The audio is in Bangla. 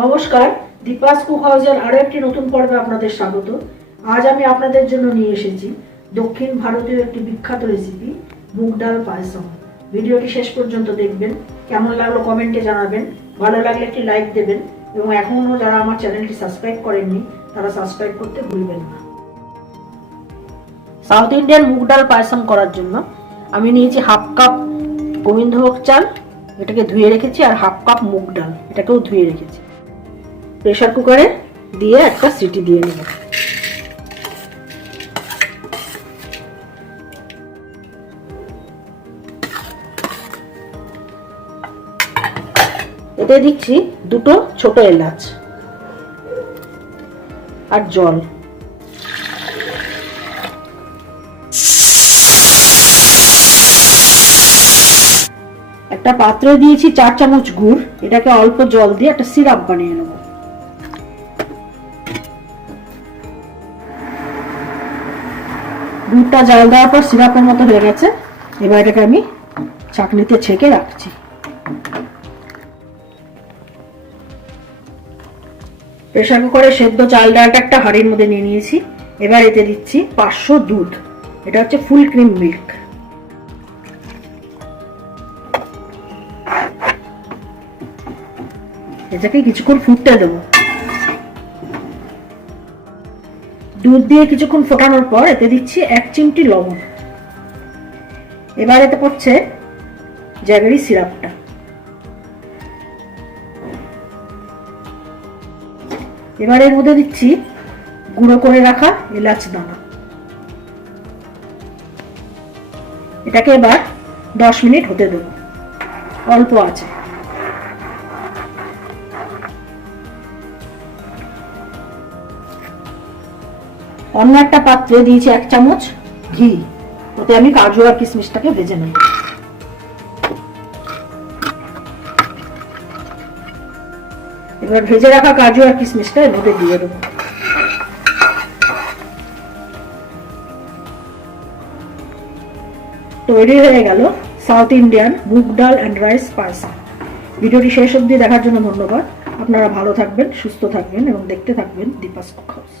নমস্কার, দীপাস কুক হাউসের আরো একটি নতুন পর্বে আপনাদের স্বাগত। আজ আমি আপনাদের জন্য নিয়ে এসেছি দক্ষিণ ভারতীয় একটি বিখ্যাত রেসিপি মুগ ডাল পায়সম। ভিডিওটি শেষ পর্যন্ত দেখবেন, কেমন লাগলো কমেন্টে জানাবেন, ভালো লাগলে একটি লাইক দেবেন এবং এখনো যারা আমার চ্যানেলটি সাবস্ক্রাইব করেননি তারা সাবস্ক্রাইব করতে ভুলবেন না। সাউথ ইন্ডিয়ান মুগ ডাল পায়সম করার জন্য আমি নিয়েছি হাফ কাপ গোবিন্দভোগ চাল, এটাকে ধুয়ে রেখেছি, আর হাফ কাপ মুগ ডাল, এটাকেও ধুয়ে রেখেছি। প্রেসার কুকারে দিয়ে একটা সিটি দিয়ে নেব। এতে দিচ্ছি দুটো ছোট এলাচ আর জল। একটা পাত্রে দিয়েছি 4 চামচ গুড়, এটাকে অল্প জল দিয়ে একটা সিরাপ বানিয়ে নেব। দুধটা জাল দেওয়ার পর সিরাপের মতো হয়ে গেছে। এবার এটাকে আমি ছাঁকনিতে ছেঁকে রাখছি। প্রেসার কুকারে সেদ্ধ চাল ডালটা একটা হাঁড়ির মধ্যে নিয়ে নিয়েছি। এবার এতে দিচ্ছি 500 দুধ, এটা হচ্ছে ফুল ক্রিম মিল্ক। এটাকে কিছুক্ষণ ফুটতে দেবো। দুধ দিয়ে কিছুক্ষণ ফোটানোর পর এতে দিচ্ছি 1 চিমটি লবণ। এবার এতে পড়ছে জ্যাগেরি সিরাপটা। এবার এর মধ্যে দিচ্ছি গুঁড়ো করে রাখা এলাচ দানা। এটাকে এবার 10 মিনিট হতে দেবো অল্প আছে। অন্য একটা পাত্রে দিয়েছি 1 চামচ ঘি, ওতে আমি কাজু আর কিশমিশটাকে ভেজে নেব। এবার ভেজে রাখা কাজু আর কিশমিশটা এর মধ্যে দিয়ে দেবো। তৈরি হয়ে গেল সাউথ ইন্ডিয়ান মুগ ডাল অ্যান্ড রাইস পায়সম। ভিডিওটি শেষ অবধি দেখার জন্য ধন্যবাদ। আপনারা ভালো থাকবেন, সুস্থ থাকবেন এবং দেখতে থাকবেন দীপাস কুক হাউস।